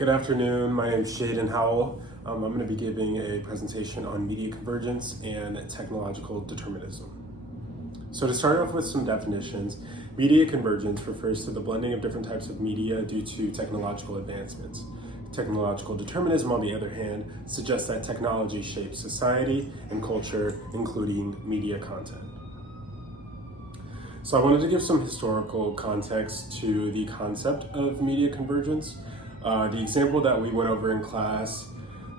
Good afternoon, my name is Jaden Howell. I'm going to be giving a presentation on media convergence and technological determinism. So to start off with some definitions, media convergence refers to the blending of different types of media due to technological advancements. Technological determinism, on the other hand, suggests that technology shapes society and culture, including media content. So I wanted to give some historical context to the concept of media convergence. The example that we went over in class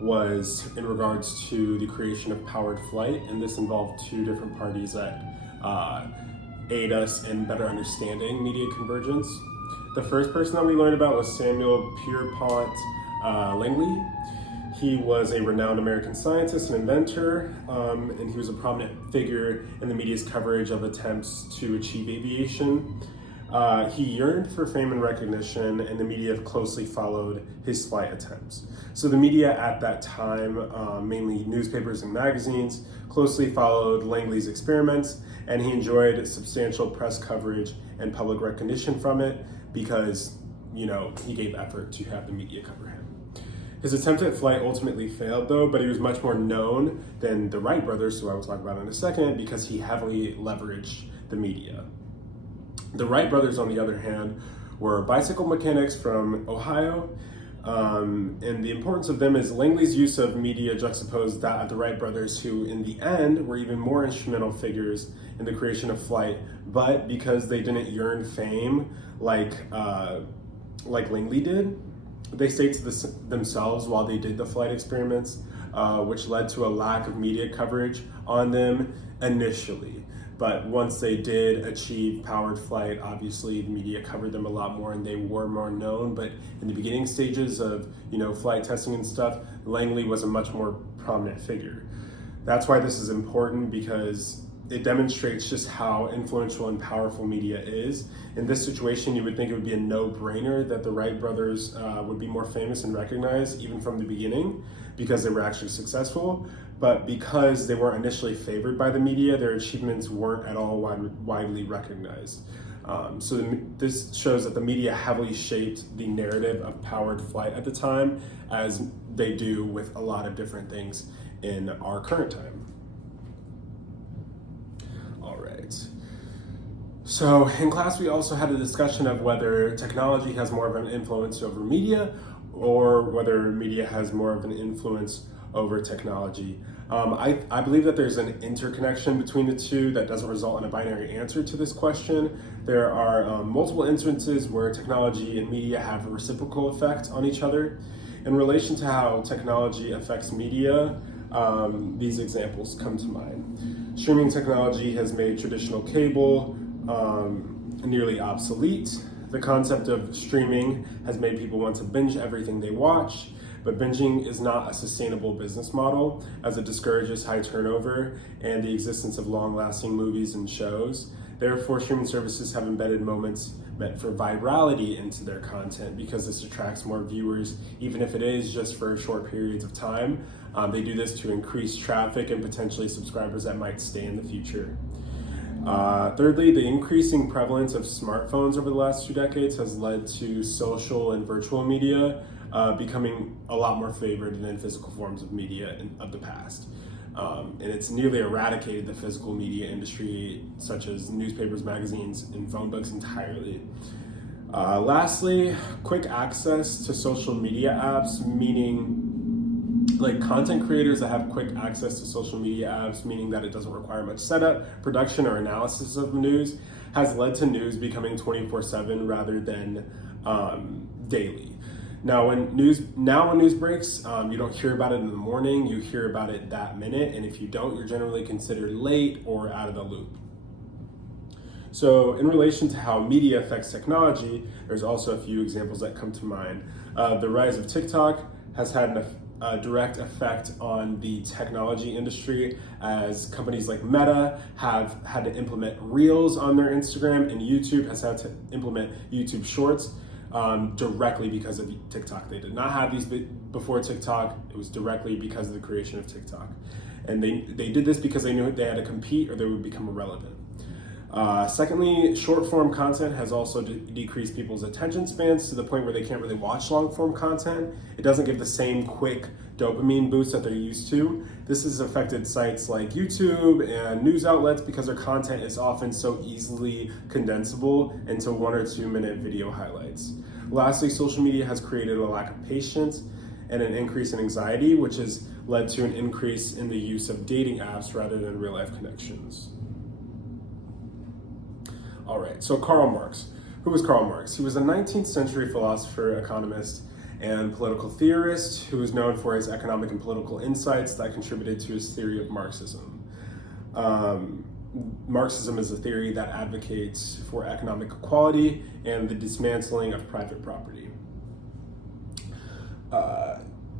was in regards to the creation of powered flight, and this involved two different parties that aid us in better understanding media convergence. The first person that we learned about was Samuel Pierpont Langley. He was a renowned American scientist and inventor, and he was a prominent figure in the media's coverage of attempts to achieve aviation. He yearned for fame and recognition, and the media closely followed his flight attempts. So the media at that time, mainly newspapers and magazines, closely followed Langley's experiments, and he enjoyed substantial press coverage and public recognition from it because, he gave effort to have the media cover him. His attempt at flight ultimately failed though, but he was much more known than the Wright brothers, who I will talk about in a second, because he heavily leveraged the media. The Wright brothers, on the other hand, were bicycle mechanics from Ohio, and the importance of them is Langley's use of media juxtaposed that of the Wright brothers, who in the end were even more instrumental figures in the creation of flight, but because they didn't yearn fame like Langley did, they stayed to themselves while they did the flight experiments, which led to a lack of media coverage on them initially. But once they did achieve powered flight, obviously the media covered them a lot more and they were more known. But in the beginning stages of flight testing and stuff, Langley was a much more prominent figure. That's why this is important, because it demonstrates just how influential and powerful media is. In this situation, you would think it would be a no-brainer that the Wright brothers would be more famous and recognized even from the beginning because they were actually successful. But because they weren't initially favored by the media, their achievements weren't at all widely recognized. This shows that the media heavily shaped the narrative of powered flight at the time, as they do with a lot of different things in our current time. All right. So in class, we also had a discussion of whether technology has more of an influence over media or whether media has more of an influence over technology. I believe that there's an interconnection between the two that doesn't result in a binary answer to this question. There are multiple instances where technology and media have a reciprocal effect on each other. In relation to how technology affects media, these examples come to mind. Streaming technology has made traditional cable nearly obsolete. The concept of streaming has made people want to binge everything they watch, but binging is not a sustainable business model, as it discourages high turnover and the existence of long-lasting movies and shows. Therefore, streaming services have embedded moments meant for virality into their content because this attracts more viewers, even if it is just for short periods of time. They do this to increase traffic and potentially subscribers that might stay in the future. Thirdly, the increasing prevalence of smartphones over the last 2 decades has led to social and virtual media becoming a lot more favored than physical forms of media of the past. And it's nearly eradicated the physical media industry, such as newspapers, magazines, and phone books entirely. Lastly, quick access to social media apps, meaning like content creators that have quick access to social media apps, meaning that it doesn't require much setup, production, or analysis of the news, has led to news becoming 24/7 rather than daily. Now when news breaks, you don't hear about it in the morning, you hear about it that minute, and if you don't, you're generally considered late or out of the loop. So in relation to how media affects technology, there's also a few examples that come to mind. The rise of TikTok has had a direct effect on the technology industry, as companies like Meta have had to implement Reels on their Instagram, and YouTube has had to implement YouTube Shorts directly because of TikTok. They did not have these before TikTok. It was directly because of the creation of TikTok. And they did this because they knew they had to compete or they would become irrelevant. Secondly, short form content has also decreased people's attention spans to the point where they can't really watch long form content. It doesn't give the same quick dopamine boost that they're used to. This has affected sites like YouTube and news outlets because their content is often so easily condensable into 1 or 2 minute video highlights. Lastly, social media has created a lack of patience and an increase in anxiety, which has led to an increase in the use of dating apps rather than real life connections. All right, so Karl Marx. Who was Karl Marx? He was a 19th century philosopher, economist, and political theorist who is known for his economic and political insights that contributed to his theory of Marxism. Marxism is a theory that advocates for economic equality and the dismantling of private property.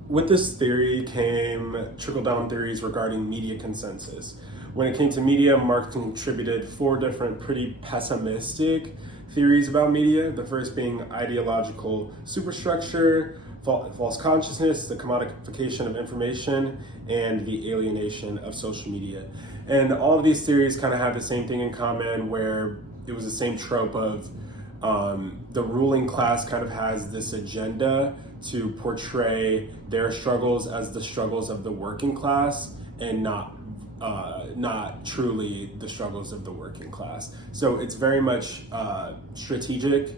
With this theory came trickle-down theories regarding media consensus. When it came to media, Marx contributed 4 different pretty pessimistic theories about media. The first being ideological superstructure, false consciousness, the commodification of information, and the alienation of social media. And all of these theories kind of have the same thing in common, where it was the same trope of the ruling class kind of has this agenda to portray their struggles as the struggles of the working class and not truly the struggles of the working class. So it's very much strategic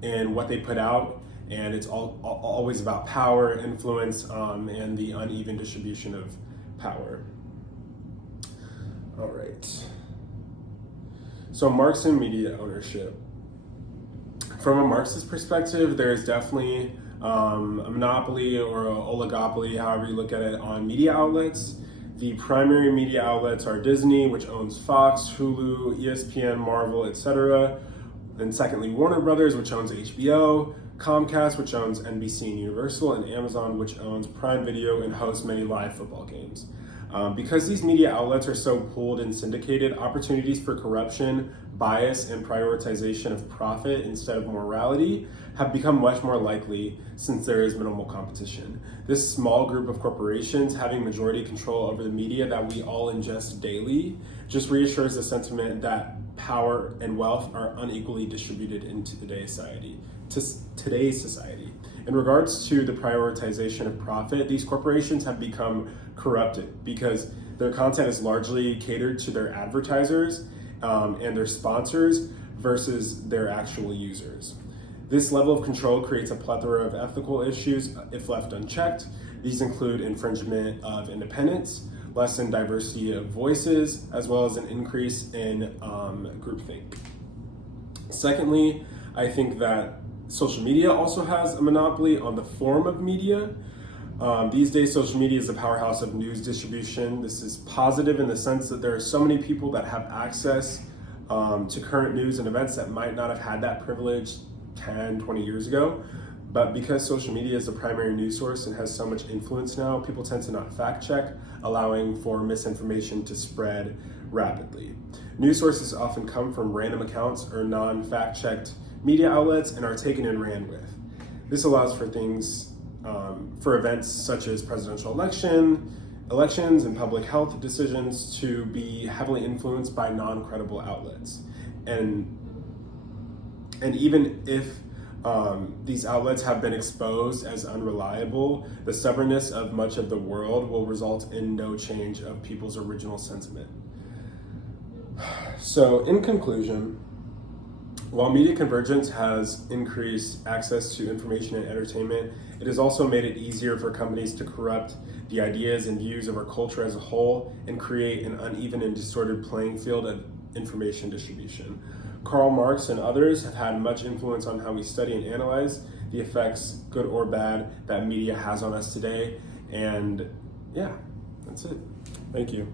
in what they put out, and it's always about power, influence, and the uneven distribution of power. All right. So Marx and media ownership. From a Marxist perspective, there is definitely a monopoly or an oligopoly, however you look at it, on media outlets. The primary media outlets are Disney, which owns Fox, Hulu, ESPN, Marvel, etc. Then secondly, Warner Brothers, which owns HBO, Comcast, which owns NBC and Universal, and Amazon, which owns Prime Video and hosts many live football games. Because these media outlets are so pooled and syndicated, opportunities for corruption, bias, and prioritization of profit instead of morality have become much more likely since there is minimal competition. This small group of corporations having majority control over the media that we all ingest daily just reassures the sentiment that power and wealth are unequally distributed into today's society. In regards to the prioritization of profit, these corporations have become corrupted because their content is largely catered to their advertisers and their sponsors versus their actual users. This level of control creates a plethora of ethical issues if left unchecked. These include infringement of independence, lessened diversity of voices, as well as an increase in groupthink. Secondly, I think that social media also has a monopoly on the form of media. These days, social media is a powerhouse of news distribution. This is positive in the sense that there are so many people that have access to current news and events that might not have had that privilege 10, 20 years ago. But because social media is the primary news source and has so much influence now, people tend to not fact check, allowing for misinformation to spread rapidly. News sources often come from random accounts or non-fact checked media outlets and are taken and ran with. This allows for things, for events such as presidential elections and public health decisions to be heavily influenced by non-credible outlets. And even if these outlets have been exposed as unreliable, the stubbornness of much of the world will result in no change of people's original sentiment. So in conclusion, while media convergence has increased access to information and entertainment, it has also made it easier for companies to corrupt the ideas and views of our culture as a whole and create an uneven and distorted playing field of information distribution. Karl Marx and others have had much influence on how we study and analyze the effects, good or bad, that media has on us today. And yeah, that's it. Thank you.